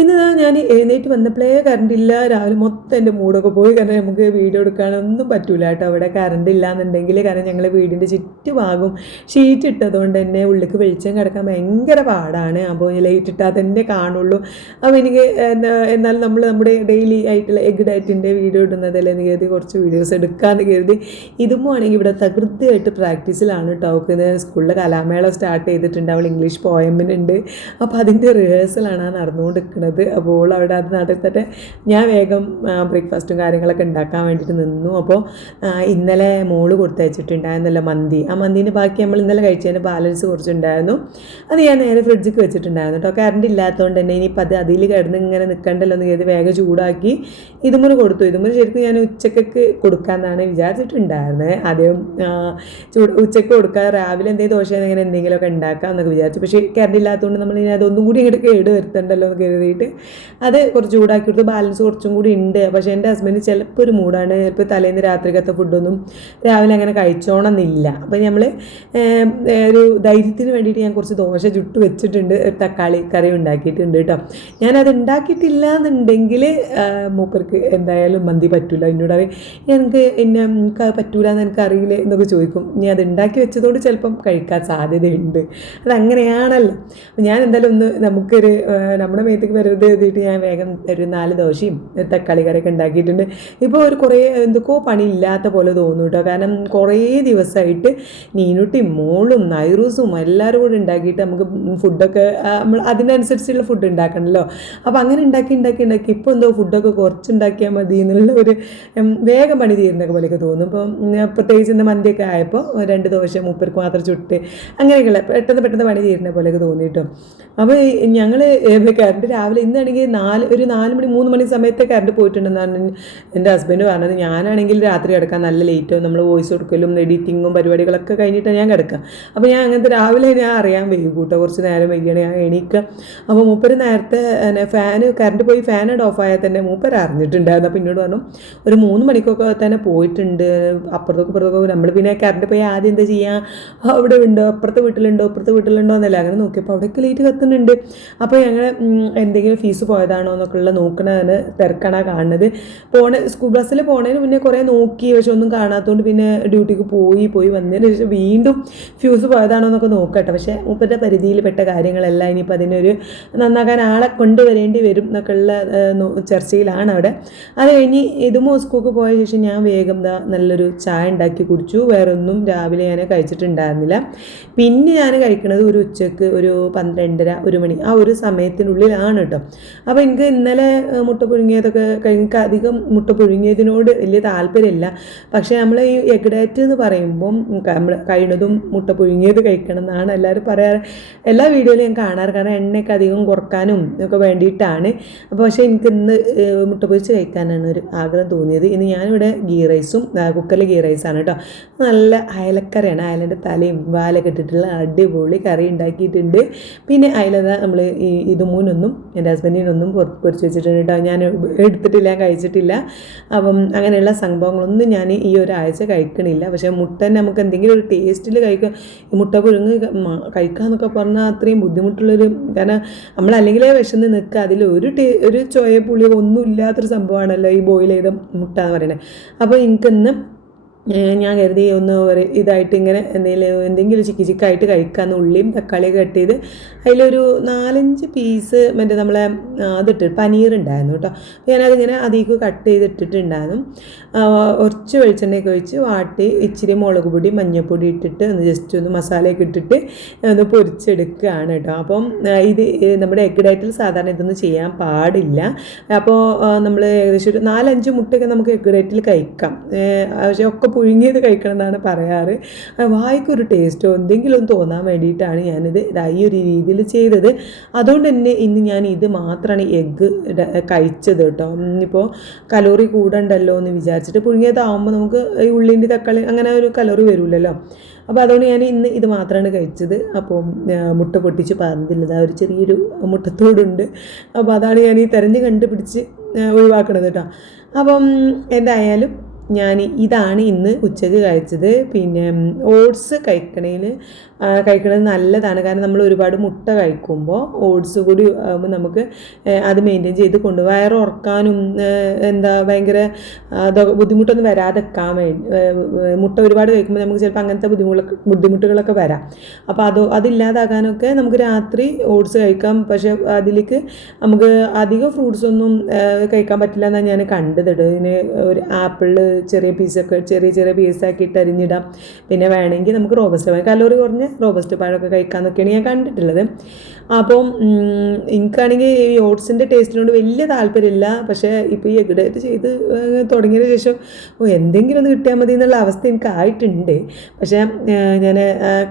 ഇന്ന് ഞാൻ എഴുന്നേറ്റ് വന്നപ്പോഴേ കറണ്ട് ഇല്ല. രാവിലെ മൊത്തം എന്റെ മൂടൊക്കെ പോയി. കാരണം നമുക്ക് വീഡിയോ എടുക്കാനൊന്നും പറ്റൂല കേട്ടോ. അവിടെ കറണ്ട് ഇല്ല എന്നുണ്ടെങ്കിൽ കാരണം ഞങ്ങൾ വീടിന്റെ ചുറ്റുഭാഗം ഷീറ്റ് ഇട്ടതുകൊണ്ട് തന്നെ ഉള്ളിലേക്ക് വെളിച്ചം കിടക്കാൻ ഭയങ്കര പാടാണ്. അപ്പോൾ ലൈറ്റ് ഇട്ടാൽ തന്നെ കാണുള്ളൂ. അപ്പോൾ എനിക്ക് എന്നാൽ നമ്മൾ നമ്മുടെ ഡെയിലി ആയിട്ടുള്ള എഗ് ഡയറ്റിന്റെ വീഡിയോ ഇടുന്നതല്ലേ എന്ന് കരുതി കുറച്ച് വീഡിയോസ് എടുക്കാമെന്ന് കരുതി. ഇതും ആണെങ്കിൽ ഇവിടെ തകൃതിയായിട്ട് പ്രാക്ടീസിലാണ് കേട്ടോ. അവൾക്ക് സ്കൂളിൽ കലാമേള സ്റ്റാർട്ട് ചെയ്തിട്ടുണ്ട്. അവൾ ഇംഗ്ലീഷ് പോയമ്മിനുണ്ട് അപ്പോൾ അതിന്റെ റിഹേഴ്സലാണ് നടന്നുകൊണ്ട് നിൽക്കുന്നത് അപ്പോൾ അവിടെ അത് നടത്തിട്ട് ഞാൻ വേഗം ബ്രേക്ക്ഫാസ്റ്റും കാര്യങ്ങളൊക്കെ ഉണ്ടാക്കാൻ വേണ്ടിയിട്ട് നിന്നു. അപ്പോൾ ഇന്നലെ മോൾ കൊടുത്തയച്ചിട്ടുണ്ടായിരുന്നല്ലോ മന്തി. ആ മന്തിന്റെ ബാക്കി നമ്മൾ ഇന്നലെ കഴിച്ചതിന് ബാലൻസ് കുറച്ചുണ്ടായിരുന്നു. അത് ഞാൻ നേരെ ഫ്രിഡ്ജിൽ വെച്ചിട്ടുണ്ടായിരുന്നു. കേട്ടോ കറണ്ട് ഇല്ലാത്തതുകൊണ്ട് തന്നെ ഇനിയിപ്പോൾ അത് അതിൽ കിടന്ന് ഇങ്ങനെ നിൽക്കണ്ടല്ലോ എന്ന് കരുതി വേഗം ചൂടാക്കി ഇതുമുറി കൊടുത്തു. ഇതുമുറി ശരിക്കും ഞാൻ ഉച്ചക്കൊക്കെ കൊടുക്കാമെന്നാണ് വിചാരിച്ചിട്ടുണ്ടായിരുന്നത് ആദ്യം ചൂട് ഉച്ചയ്ക്ക് കൊടുക്കുക രാവിലെ എന്തെങ്കിലും ദോശ അങ്ങനെ എന്തെങ്കിലുമൊക്കെ ഉണ്ടാക്കാം എന്നൊക്കെ വിചാരിച്ചു. പക്ഷേ കറണ്ട് ഇല്ലാത്തതുകൊണ്ട് നമ്മൾ ഇനി അതൊന്നും കൂടി ഇങ്ങോട്ട് കേട് വരുത്തണ്ടല്ലോ എന്ന് കരുതിയിട്ട് അത് കുറച്ച് ചൂടാക്കി കൊടുത്ത് ബാലൻസ് കുറച്ചും കൂടി ഉണ്ട് പക്ഷേ എന്റെ ഹസ്ബൻഡ് ചിലപ്പോൾ ഒരു മൂടാണ് ചിലപ്പോൾ തലേന്ന് രാത്രിക്കത്തെ ഫുഡൊന്നും രാവിലെ അങ്ങനെ കഴിച്ചോണമെന്നില്ല അപ്പം നമ്മൾ ഒരു ധൈര്യത്തിന് വേണ്ടിയിട്ട് ഞാൻ കുറച്ച് ദോശ ചുട്ട് വെച്ചിട്ടുണ്ട്. തക്കാളി കറി ഉണ്ടാക്കിയിട്ടുണ്ട് കേട്ടോ ഞാനത് ഉണ്ടാക്കിയിട്ടില്ല എന്നുണ്ടെങ്കിൽ മൂപ്പർക്ക് എന്തായാലും മന്തി പറ്റൂല. എന്നോട് പറയും എനിക്ക് എന്നെ എനിക്ക് പറ്റൂല എന്ന് എനിക്ക് അറിയില്ല? എന്നൊക്കെ ചോദിക്കും. ഞാൻ അത് ഉണ്ടാക്കി വെച്ചതോട് ചിലപ്പം കഴിക്കാൻ സാധ്യതയുണ്ട്. അതങ്ങനെയാണല്ലോ. അപ്പം ഞാൻ എന്തായാലും ഒന്ന് നമുക്കൊരു നമ്മുടെ മേത്തേക്ക് വെറുതെ എഴുതിയിട്ട് ഞാൻ വേഗം ഒരു നാല് ദോശയും തക്കാളി കറിയൊക്കെ ഉണ്ടാക്കിയിട്ടുണ്ട്. ഇപ്പോൾ ഒരു കുറേ എന്തൊക്കെയോ പണി ഇല്ലാത്ത പോലെ തോന്നുന്നു കേട്ടോ. കാരണം കുറേ ദിവസമായിട്ട് നീനുട്ടിയും മോളും നൈറൂസും എല്ലാവരും കൂടെ ഉണ്ടാക്കിയിട്ട് നമുക്ക് ഫുഡൊക്കെ നമ്മൾ അതിനനുസരിച്ചുള്ള ഫുഡ് ഉണ്ടാക്കണമല്ലോ. അപ്പോൾ അങ്ങനെ ഉണ്ടാക്കി ഉണ്ടാക്കി ഉണ്ടാക്കി ഇപ്പോൾ എന്തോ ഫുഡൊക്കെ കുറച്ചുണ്ടാക്കിയാൽ മതി എന്നുള്ള ഒരു വേഗം പണി തീരുന്നൊക്കെ പോലെയൊക്കെ തോന്നും ഇപ്പോൾ പ്രത്യേകിച്ച് ഇന്ന് മന്തിയൊക്കെ ആയപ്പോൾ രണ്ട് ദോശ മൂപ്പർക്ക് മാത്രം ചുട്ട് അങ്ങനെയൊക്കെയുള്ള പെട്ടെന്ന് പെട്ടെന്ന് പണി തീരുന്ന പോലെയൊക്കെ തോന്നിയിട്ടോ. അപ്പോൾ ഞങ്ങൾ കറണ്ട് രാവിലെ ഇന്നാണെങ്കിൽ നാല് ഒരു നാല് മണി മൂന്ന് മണി സമയത്ത് കറണ്ട് പോയിട്ടുണ്ടെന്നാണ് എന്റെ ഹസ്ബൻഡ് പറഞ്ഞത് ഞാനാണെങ്കിൽ രാത്രി കിടക്കാൻ നല്ല ലേറ്റോ നമ്മൾ വോയിസ് കൊടുക്കലും എഡിറ്റിങ്ങും പരിപാടികളൊക്കെ കഴിഞ്ഞിട്ടാണ് ഞാൻ കിടക്കുക അപ്പോൾ ഞാൻ അങ്ങനത്തെ രാവിലെ ഞാൻ അറിയാൻ വൈകും കൂട്ടോ കുറച്ച് നേരം വൈകിയാണ് ഞാൻ എണീക്കുക അപ്പോൾ മൂപ്പര് നേരത്തെ ഫാന് കറണ്ട് പോയി ഫാൻ ഓഫ് ആയാൽ തന്നെ മൂപ്പർ അറിഞ്ഞിട്ടുണ്ടായിരുന്നു. അപ്പോൾ എന്നോട് പറഞ്ഞു ഒരു മൂന്ന് മണിക്കൊക്കെ തന്നെ പോയിട്ടുണ്ട് അപ്പുറത്തൊക്കെ ഇപ്പുറത്തൊക്കെ നമ്മൾ പിന്നെ കറണ്ട് പോയി ആദ്യം എന്താ ചെയ്യാം? അവിടെ ഉണ്ടോ? അപ്പുറത്തെ വീട്ടിലുണ്ടോ? അപ്പുറത്തെ വീട്ടിലുണ്ടോ? എന്നല്ല അങ്ങനെ നോക്കിയപ്പോൾ അവിടെയൊക്കെ ലേറ്റ് കത്തുന്നുണ്ട്. അപ്പോൾ ഞങ്ങൾ എന്തെങ്കിലും ഫീസ് പോയതാണോ എന്നൊക്കെയുള്ള നോക്കണതാണ് തിരക്കണ കാണുന്നത്. പോണ സ്കൂൾ ബസ്സിൽ പോണതിന് മുന്നേ കുറേ നോക്കി പക്ഷെ ഒന്നും കാണാത്തതുകൊണ്ട് പിന്നെ ഡ്യൂട്ടിക്ക് പോയി പോയി വന്നതിന് ശേഷം വീണ്ടും ഫ്യൂസ് പോയതാണോ എന്നൊക്കെ നോക്കട്ടെ. പക്ഷേ പരിധിയിൽ പരിധിയിൽപ്പെട്ട കാര്യങ്ങളെല്ലാം ഇനിയിപ്പോൾ അതിനൊരു നന്നാക്കാൻ ആളെ കൊണ്ടുവരേണ്ടി വരും എന്നൊക്കെ ഉള്ള ആ, നോ- ചർച്ചയിലാണ് അവിടെ. അത് കഴിഞ്ഞ് ഇത് സ്കൂൾക്ക് പോയ ശേഷം ഞാൻ വേഗം ദാ നല്ലൊരു ചായ ഉണ്ടാക്കി കുടിച്ചു. വേറെ ഒന്നും രാവിലെ ഞാൻ കഴിച്ചിട്ടുണ്ടായിരുന്നില്ല. പിന്നെ ഞാൻ കഴിക്കുന്നത് ഒരു ഉച്ചയ്ക്ക് ഒരു പന്ത്രണ്ടര ഒരു മണി ആ ഒരു സമയത്തിനുള്ളിലാണ് കേട്ടോ. അപ്പോൾ എനിക്ക് ഇന്നലെ മുട്ട പുഴുങ്ങിയതൊക്കെ എനിക്ക് അധികം മുട്ട പുഴുങ്ങിയതിനോട് വലിയ താല്പര്യമില്ല. പക്ഷേ നമ്മൾ ഈ എഗ് ഡയറ്റ് എന്ന് പറയുമ്പം നമ്മൾ കഴിഞ്ഞതും മുട്ട പുഴുങ്ങിയത് കഴിക്കണം എന്നാണ് എല്ലാവരും പറയാറ്. എല്ലാ വീഡിയോയിലും ഞാൻ കാണാറ്. കാരണം എണ്ണയൊക്കെ അധികം കുറക്കാനും ഒക്കെ വേണ്ടിയിട്ടാണ്. അപ്പോൾ പക്ഷേ എനിക്ക് ഇന്ന് മുട്ട പൊരിച്ച് കഴിക്കാനാണ് ഒരു ആഗ്രഹം തോന്നിയത്. ഇന്ന് ഞാനിവിടെ ഗീ റൈസും കുക്കറിൽ ഗീ റൈസാണ് കേട്ടോ. നല്ല അയലക്കറിയാണ്. അയലന്റെ തലയും വാലൊക്കെ ഇട്ടിട്ടുള്ള അടിപൊളി കറി ഉണ്ടാക്കിയിട്ടുണ്ട്. പിന്നെ അയലത നമ്മൾ ഈ ഇതുമൂനൊന്നും എന്റെ ഹസ്ബൻഡിനൊന്നും പൊരിച്ച് വെച്ചിട്ടുണ്ട് കേട്ടോ. ഞാൻ എടുത്തിട്ടില്ല കഴിച്ചിട്ടില്ല. അപ്പം അങ്ങനെയുള്ള സംഭവങ്ങളൊന്നും ഞാൻ ഈ ഒരാഴ്ച കഴിക്കണില്ല. പക്ഷേ മുട്ട നമുക്ക് എന്തെങ്കിലും ഒരു ടേസ്റ്റിൽ കഴിക്കുക മുട്ട പുഴുങ്ങ് കഴിക്കാന്നൊക്കെ പറഞ്ഞാൽ അത്രയും ബുദ്ധിമുട്ടുള്ളൊരു കാരണം നമ്മൾ അല്ലെങ്കിലേ വിശന്ന് നിൽക്കുക അതിൽ ഒരു ടേ ഒരു ചോയ പുളിയോ ഒന്നും ഇല്ലാത്തൊരു സംഭവമാണല്ലോ ഈ ബോയിൽ ചെയ്ത മുട്ട എന്ന് പറയുന്നത്. അപ്പോൾ എനിക്കിന്ന് ഞാൻ കരുതി ഒന്ന് ഇതായിട്ട് ഇങ്ങനെ എന്തെങ്കിലും എന്തെങ്കിലും ചിക്കി ചിക്കായിട്ട് കഴിക്കാമെന്ന് ഉള്ളിയും തക്കാളിയൊക്കെ കട്ട് ചെയ്ത് അതിലൊരു നാലഞ്ച് പീസ് മറ്റേ നമ്മളെ അതിട്ട് പനീർ ഉണ്ടായിരുന്നു കേട്ടോ. ഞാനതിങ്ങനെ അതിലേക്ക് കട്ട് ചെയ്തിട്ടിട്ടുണ്ടായിരുന്നു. കുറച്ച് വെളിച്ചെണ്ണയൊക്കെ ഒഴിച്ച് വാട്ടി ഇച്ചിരി മുളക് പൊടി മഞ്ഞൾപ്പൊടി ഇട്ടിട്ട് ഒന്ന് ജസ്റ്റ് ഒന്ന് മസാലയൊക്കെ ഇട്ടിട്ട് ഒന്ന് പൊരിച്ചെടുക്കുകയാണ് കേട്ടോ. അപ്പം ഇത് നമ്മുടെ എഗ് ഡയറ്റിൽ സാധാരണ ഇതൊന്നും ചെയ്യാൻ പാടില്ല. അപ്പോൾ നമ്മൾ ഏകദേശം ഒരു നാലഞ്ച് മുട്ടയൊക്കെ നമുക്ക് എഗ് ഡയറ്റിൽ കഴിക്കാം. പക്ഷേ ഒക്കെ പുഴുങ്ങിയത് കഴിക്കണം എന്നാണ് പറയാറ് വായിക്കൊരു ടേസ്റ്റോ എന്തെങ്കിലും തോന്നാൻ വേണ്ടിയിട്ടാണ് ഞാനിത് ഈ ഒരു രീതിയിൽ ചെയ്തത്. അതുകൊണ്ട് തന്നെ ഇന്ന് ഞാൻ ഇത് മാത്രമാണ് എഗ്ഗ് കഴിച്ചത് കേട്ടോ. ഇന്നിപ്പോൾ കലോറി കൂടണ്ടല്ലോ എന്ന് വിചാരിച്ചിട്ട് പുഴുങ്ങിയതാവുമ്പോൾ നമുക്ക് ഈ ഉള്ളിന്റെ തക്കാളി അങ്ങനെ ഒരു കലോറി വരില്ലല്ലോ അപ്പോൾ അതുകൊണ്ട് ഞാൻ ഇന്ന് ഇത് മാത്രമാണ് കഴിച്ചത്. അപ്പോൾ മുട്ട പൊട്ടിച്ച് പറഞ്ഞില്ല ഒരു ചെറിയൊരു മുട്ടത്തോടുണ്ട്. അപ്പോൾ അതാണ് ഞാൻ ഈ തിരഞ്ഞ് കണ്ടുപിടിച്ച് ഒഴിവാക്കണത് കേട്ടോ. അപ്പം എന്തായാലും ഞാൻ ഇതാണ് ഇന്ന് ഉച്ചയ്ക്ക് കഴിച്ചത്. പിന്നെ ഓട്സ് കഴിക്കണേൽ കഴിക്കണത് നല്ലതാണ്. കാരണം നമ്മൾ ഒരുപാട് മുട്ട കഴിക്കുമ്പോൾ ഓട്സ് കൂടി ആകുമ്പോൾ നമുക്ക് അത് മെയിന്റെയിൻ ചെയ്ത് കൊണ്ട് വയറ് ഉറക്കാനും എന്താ ഭയങ്കര ബുദ്ധിമുട്ടൊന്നും വരാതെക്കാൻ വേണ്ടി മുട്ട ഒരുപാട് കഴിക്കുമ്പോൾ നമുക്ക് ചിലപ്പോൾ അങ്ങനത്തെ ബുദ്ധിമുട്ടുകളൊക്കെ ബുദ്ധിമുട്ടുകളൊക്കെ വരാം. അപ്പോൾ അത് അതില്ലാതാകാനൊക്കെ നമുക്ക് രാത്രി ഓട്സ് കഴിക്കാം. പക്ഷേ അതിലേക്ക് നമുക്ക് അധികം ഫ്രൂട്ട്സ് ഒന്നും കഴിക്കാൻ പറ്റില്ല എന്നാണ് ഞാൻ കണ്ടത്. ഇതിന് ഒരു ആപ്പിളിൽ ചെറിയ പീസൊക്കെ ചെറിയ ചെറിയ പീസാക്കിയിട്ട് അരിഞ്ഞിടാം. പിന്നെ വേണമെങ്കിൽ നമുക്ക് റോബസ്റ്റ് പഴം കലോറി കുറഞ്ഞ് റോബസ്റ്റ് പഴമൊക്കെ കഴിക്കാമെന്നൊക്കെയാണ് ഞാൻ കണ്ടിട്ടുള്ളത്. അപ്പോൾ എനിക്കാണെങ്കിൽ ഈ ഓട്സിന്റെ ടേസ്റ്റിനോട് വലിയ താല്പര്യമില്ല. പക്ഷേ ഇപ്പോൾ ഈ എഗ് ചെയ്ത് തുടങ്ങിയ ശേഷം ഓ എന്തെങ്കിലും ഒന്ന് കിട്ടിയാൽ മതി എന്നുള്ള അവസ്ഥ എനിക്ക് ആയിട്ടുണ്ട് പക്ഷേ ഞാൻ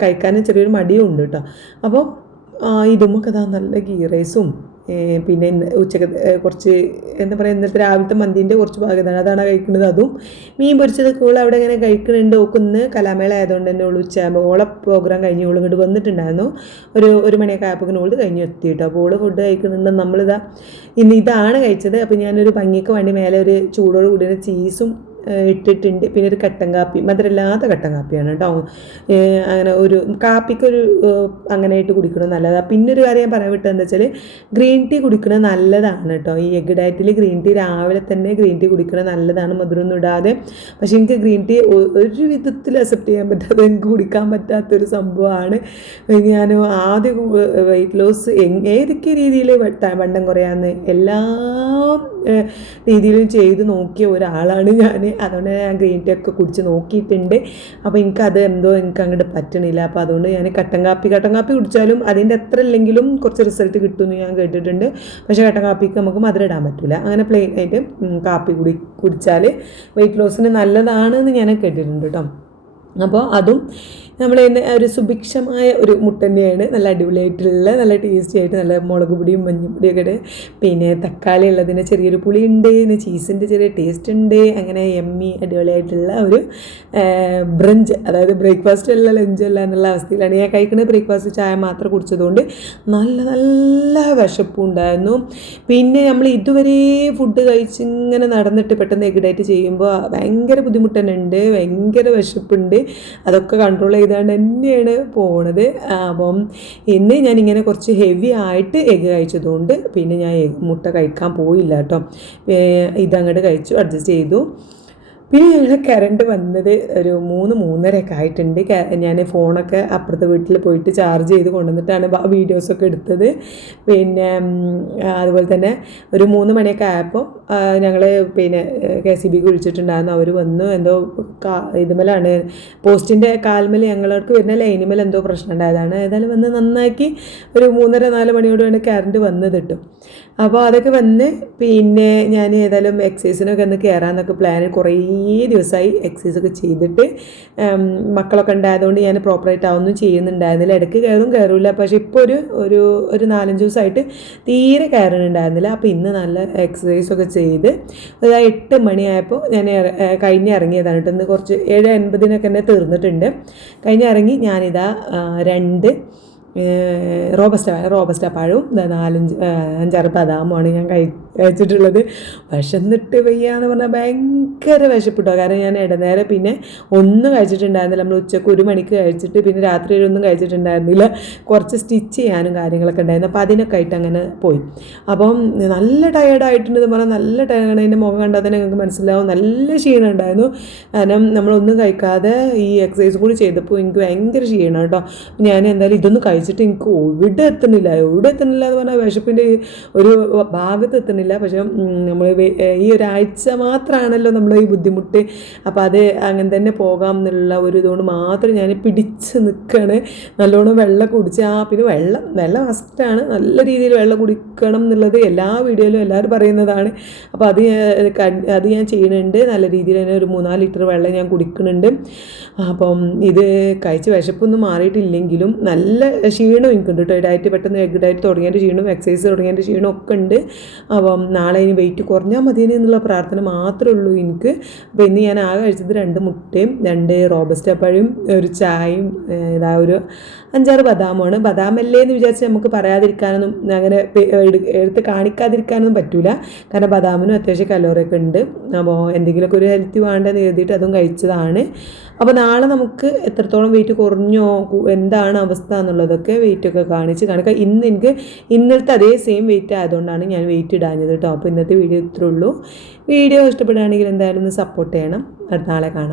കഴിക്കാൻ ചെറിയൊരു മടിയും ഉണ്ട് കേട്ടോ അപ്പോൾ ഇതുമൊക്കെ ഇതാ നല്ല ഗീ റൈസും പിന്നെ ഉച്ചയ്ക്ക് കുറച്ച് എന്താ പറയുക ഇന്നത്തെ രാവിലത്തെ മന്തിന്റെ കുറച്ച് ഭാഗത്താണ്. അതാണ് കഴിക്കുന്നത്. അതും മീൻ പൊരിച്ചതൊക്കെ ഓൾ അവിടെ ഇങ്ങനെ കഴിക്കുന്നുണ്ട് ഓക്കുന്ന് കലാമേള ആയതുകൊണ്ട് തന്നെ ഓൾ ഉച്ചയാകുമ്പോൾ ഓളെ പ്രോഗ്രാം കഴിഞ്ഞ് ഓൾ ഇങ്ങോട്ട് വന്നിട്ടുണ്ടായിരുന്നു. ഒരു ഒരു മണിയൊക്കെ ആയപ്പോൾ ഓൾ കഴിഞ്ഞ് എത്തി കേട്ടോ അപ്പോൾ ഓൾ ഫുഡ് കഴിക്കുന്നുണ്ട്. നമ്മളിതാ ഇന്ന് ഇതാണ് കഴിച്ചത്. അപ്പോൾ ഞാനൊരു ഭംഗിക്ക് വേണ്ടി മേലെ ഒരു ചൂടോട് കൂടിയ ചീസും ഇട്ടിട്ടുണ്ട്. പിന്നെ ഒരു കട്ടൻ കാപ്പി മധുരമില്ലാത്ത കട്ടൻ കാപ്പിയാണ് കേട്ടോ. അങ്ങനെ ഒരു കാപ്പിക്കൊരു അങ്ങനെയായിട്ട് കുടിക്കണം നല്ലതാണ് പിന്നെ ഒരു കാര്യം പറയാൻ വിട്ടത് എന്താ വെച്ചാൽ ഗ്രീൻ ടീ കുടിക്കണത് നല്ലതാണ് കേട്ടോ. ഈ എഗ് ഡയറ്റിൽ ഗ്രീൻ ടീ രാവിലെ തന്നെ ഗ്രീൻ ടീ കുടിക്കണത് നല്ലതാണ്. മധുരമൊന്നും ഇടാതെ. പക്ഷേ എനിക്ക് ഗ്രീൻ ടീ ഒരു വിധത്തിൽ അക്സെപ്റ്റ് ചെയ്യാൻ പറ്റാതെ എനിക്ക് കുടിക്കാൻ പറ്റാത്തൊരു സംഭവമാണ്. ഞാൻ ആദ്യം വെയിറ്റ് ലോസ് ഏതൊക്കെ രീതിയിൽ വണ്ണം കുറയാന്ന് എല്ലാ രീതിയിലും ചെയ്ത് നോക്കിയ ഒരാളാണ് ഞാൻ അതുകൊണ്ട് ഞാൻ ഗ്രീൻ ടീ ഒക്കെ കുടിച്ച് നോക്കിയിട്ടുണ്ട്. അപ്പോൾ എനിക്കത് എന്തോ എനിക്ക് അങ്ങോട്ട് പറ്റണില്ല. അപ്പോൾ അതുകൊണ്ട് ഞാൻ കട്ടൻ കാപ്പി കട്ടൻ കാപ്പി കുടിച്ചാലും അതിന്റെ എത്ര ഇല്ലെങ്കിലും കുറച്ച് റിസൾട്ട് കിട്ടുമെന്ന് ഞാൻ കേട്ടിട്ടുണ്ട്. പക്ഷേ കട്ടൻ കാപ്പിക്ക് നമുക്ക് മധുരം ഇടാൻ പറ്റില്ല അങ്ങനെ പ്ലെയിൻ ആയിട്ട് കാപ്പി കുടി കുടിച്ചാൽ വെയിറ്റ് ലോസിന് നല്ലതാണെന്ന് ഞാൻ കേട്ടിട്ടുണ്ട് കേട്ടോ. അപ്പോൾ അതും നമ്മൾ തന്നെ ഒരു സുഭിക്ഷമായ ഒരു മുട്ട തന്നെയാണ്. നല്ല അടിപൊളിയായിട്ടുള്ള നല്ല ടേസ്റ്റി ആയിട്ട് നല്ല മുളക് പൊടിയും മഞ്ഞൾപ്പൊടിയൊക്കെ ഇട്ട് പിന്നെ തക്കാളി ഉള്ളതിന് ചെറിയൊരു പുളി ഉണ്ട് പിന്നെ ചീസിന്റെ ചെറിയ ടേസ്റ്റ് ഉണ്ട്. അങ്ങനെ എമ്മി അടിപൊളിയായിട്ടുള്ള ഒരു ബ്രഞ്ച് അതായത് ബ്രേക്ക്ഫാസ്റ്റ് അല്ല ലഞ്ച് അല്ല എന്നുള്ള അവസ്ഥയിലാണ് ഞാൻ കഴിക്കുന്നത്. ബ്രേക്ക്ഫാസ്റ്റ് ചായ മാത്രം കുടിച്ചതുകൊണ്ട് നല്ല നല്ല വിശപ്പും ഉണ്ടായിരുന്നു. പിന്നെ നമ്മൾ ഇതുവരെ ഫുഡ് കഴിച്ച് ഇങ്ങനെ നടന്നിട്ട് പെട്ടെന്ന് എഗ്ഡൈറ്റ് ചെയ്യുമ്പോൾ ഭയങ്കര ബുദ്ധിമുട്ട് തന്നെ ഉണ്ട് ഭയങ്കര വിശപ്പുണ്ട്. അതൊക്കെ കൺട്രോൾ ചെയ്താണ്ട് തന്നെയാണ് പോണത്. അപ്പം ഇന്ന് ഞാൻ ഇങ്ങനെ കുറച്ച് ഹെവി ആയിട്ട് എഗ് കഴിച്ചതുകൊണ്ട് പിന്നെ ഞാൻ എഗ് മുട്ട കഴിക്കാൻ പോയില്ല കേട്ടോ. ഇതങ്ങോട്ട് കഴിച്ചു അഡ്ജസ്റ്റ് ചെയ്തു. പിന്നെ ഞങ്ങൾ കറണ്ട് വന്നത് ഒരു മൂന്ന് മൂന്നരയൊക്കെ ആയിട്ടുണ്ട്. ഞാൻ ഫോണൊക്കെ അപ്പുറത്തെ വീട്ടിൽ പോയിട്ട് ചാർജ് ചെയ്ത് കൊണ്ടുവന്നിട്ടാണ് വീഡിയോസൊക്കെ എടുത്തത്. പിന്നെ അതുപോലെ തന്നെ ഒരു മൂന്ന് മണിയൊക്കെ ആയപ്പോൾ ഞങ്ങൾ പിന്നെ കെ സി ബിക്ക് വിളിച്ചിട്ടുണ്ടായിരുന്നു. അവർ വന്നു. എന്തോ കാ ഇതുമലാണ് പോസ്റ്റിന്റെ കാൽമേൽ ഞങ്ങൾക്ക് വരുന്ന ലൈനുമേൽ എന്തോ പ്രശ്നം ഉണ്ടായതാണ്. ഏതായാലും വന്ന് നന്നാക്കി ഒരു മൂന്നര നാല് മണിയോടെയാണ് കറണ്ട് വന്നത് കിട്ടും അപ്പോൾ അതൊക്കെ വന്ന് പിന്നെ ഞാൻ ഏതായാലും എക്സസൈസിനൊക്കെ ഒന്ന് കയറാമെന്നൊക്കെ പ്ലാൻ കുറേ ദിവസമായി എക്സസൈസ് ഒക്കെ ചെയ്തിട്ട് മക്കളൊക്കെ ഉണ്ടായതുകൊണ്ട് ഞാൻ പ്രോപ്പറായിട്ട് അതൊന്നും ചെയ്യുന്നുണ്ടായിരുന്നില്ല. ഇടയ്ക്ക് കയറും കയറില്ല. പക്ഷേ ഇപ്പോൾ ഒരു ഒരു ഒരു നാലഞ്ച് ദിവസമായിട്ട് തീരെ കയറുന്നുണ്ടായിരുന്നില്ല അപ്പോൾ ഇന്ന് നല്ല എക്സസൈസ് ഒക്കെ ചെയ്ത് ഒരു എട്ട് മണിയായപ്പോൾ ഞാൻ കഴിഞ്ഞ് ഇറങ്ങിയതാണ് കേട്ടോ. ഇന്ന് കുറച്ച് ഏഴ് അൻപതിനൊക്കെ തന്നെ തീർന്നിട്ടുണ്ട്. കഴിഞ്ഞ് ഇറങ്ങി ഞാനിതാ രണ്ട് റോബസ്റ്റ റോബസ്റ്റ പഴവും നാലഞ്ച് അഞ്ചാറ് ബദാമുമാണ് ഞാൻ കഴി കഴിച്ചിട്ടുള്ളത് വിശന്നിട്ട് വയ്യ എന്ന് പറഞ്ഞാൽ ഭയങ്കര വിശപ്പിട്ടോ. കാരണം ഞാൻ ഇടനേരം പിന്നെ ഒന്നും കഴിച്ചിട്ടുണ്ടായിരുന്നില്ല. നമ്മൾ ഉച്ചയ്ക്ക് ഒരു മണിക്ക് കഴിച്ചിട്ട് പിന്നെ രാത്രി ഒന്നും കഴിച്ചിട്ടുണ്ടായിരുന്നില്ല. കുറച്ച് സ്റ്റിച്ച് ചെയ്യാനും കാര്യങ്ങളൊക്കെ ഉണ്ടായിരുന്നു. അപ്പോൾ അതിനൊക്കെ ആയിട്ട് അങ്ങനെ പോയി. അപ്പം നല്ല ടയേർഡായിട്ടുണ്ടെന്ന് പറഞ്ഞാൽ നല്ല ടയേർഡാണ് എന്റെ മുഖം കണ്ടാൽ തന്നെ ഞങ്ങൾക്ക് മനസ്സിലാവും. നല്ല ക്ഷീണം ഉണ്ടായിരുന്നു. കാരണം നമ്മളൊന്നും കഴിക്കാതെ ഈ എക്സസൈസ് കൂടി ചെയ്തപ്പോൾ എനിക്ക് ഭയങ്കര ക്ഷീണം കേട്ടോ. ഞാൻ എന്തായാലും ഇതൊന്നും കഴിച്ചിട്ട് എനിക്ക് എവിടെ എത്തുന്നില്ല എവിടെ എത്തുന്നില്ല എന്ന് പറഞ്ഞാൽ വിശപ്പിന്റെ ഒരു ഭാഗത്ത് എത്തുന്നില്ല പക്ഷേ നമ്മൾ ഈ ഒരാഴ്ച മാത്രമാണല്ലോ നമ്മൾ ഈ ബുദ്ധിമുട്ട്. അപ്പോൾ അത് അങ്ങനെ തന്നെ പോകാം എന്നുള്ള ഒരു ഇതുകൊണ്ട് മാത്രം ഞാൻ പിടിച്ച് നിൽക്കുകയാണ് നല്ലോണം വെള്ളം കുടിച്ച് ആ പിന്നെ വെള്ളം വെള്ളം മസ്റ്റാണ് നല്ല രീതിയിൽ വെള്ളം കുടിക്കണം എന്നുള്ളത് എല്ലാ വീഡിയോയിലും എല്ലാവരും പറയുന്നതാണ്. അപ്പോൾ അത് അത് ഞാൻ ചെയ്യുന്നുണ്ട് നല്ല രീതിയിൽ തന്നെ ഒരു മൂന്നാൽ ലിറ്റർ വെള്ളം ഞാൻ കുടിക്കുന്നുണ്ട്. അപ്പം ഇത് കഴിച്ച് വിശപ്പൊന്നും മാറിയിട്ടില്ലെങ്കിലും നല്ല ക്ഷീണം എനിക്കുണ്ട് കേട്ടോ. ഡയറ്റ് പെട്ടെന്ന് എഗ് ഡയറ്റ് തുടങ്ങിയതിന്റെ ക്ഷീണം എക്സസൈസ് തുടങ്ങിയതിന്റെ ക്ഷീണം ഒക്കെ ഉണ്ട്. അപ്പം നാളെ ഇനി വെയിറ്റ് കുറഞ്ഞാൽ മതി എന്നുള്ള പ്രാർത്ഥന മാത്രമേ ഉള്ളൂ എനിക്ക്. അപ്പോൾ ഇന്ന് ഞാൻ ആകെ കഴിച്ചത് രണ്ട് മുട്ടയും രണ്ട് റോബസ്റ്റ പഴയും ഒരു ചായയും ഇതാ ഒരു അഞ്ചാറ് ബദാമാണ് ബദാമല്ലേ എന്ന് വിചാരിച്ച് നമുക്ക് പറയാതിരിക്കാനൊന്നും അങ്ങനെ എടുത്ത് കാണിക്കാതിരിക്കാനൊന്നും പറ്റൂല. കാരണം ബദാമിനും അത്യാവശ്യം കലോറിയൊക്കെ ഉണ്ട്. അപ്പോൾ എന്തെങ്കിലുമൊക്കെ ഒരു ഹെൽത്തി വേണ്ടെന്ന് എഴുതിയിട്ട് അതും കഴിച്ചതാണ്. അപ്പോൾ നാളെ നമുക്ക് എത്രത്തോളം വെയിറ്റ് കുറഞ്ഞോ എന്താണ് അവസ്ഥ എന്നുള്ളതൊക്കെ വെയിറ്റൊക്കെ കാണിച്ച് കാണിക്കാം. ഇന്ന് എനിക്ക് ഇന്നലത്തെ അതേ സെയിം വെയിറ്റ് ആയതുകൊണ്ടാണ് ഞാൻ വെയിറ്റ് ഇടാഞ്ഞത്. കേട്ടോ. അപ്പോൾ ഇന്നത്തെ വീഡിയോ ഇത്രയുള്ളൂ വീഡിയോ ഇഷ്ടപ്പെടുകയാണെങ്കിൽ എന്തായാലും ഒന്ന് സപ്പോർട്ട് ചെയ്യണം. അടുത്ത നാളെ കാണാം.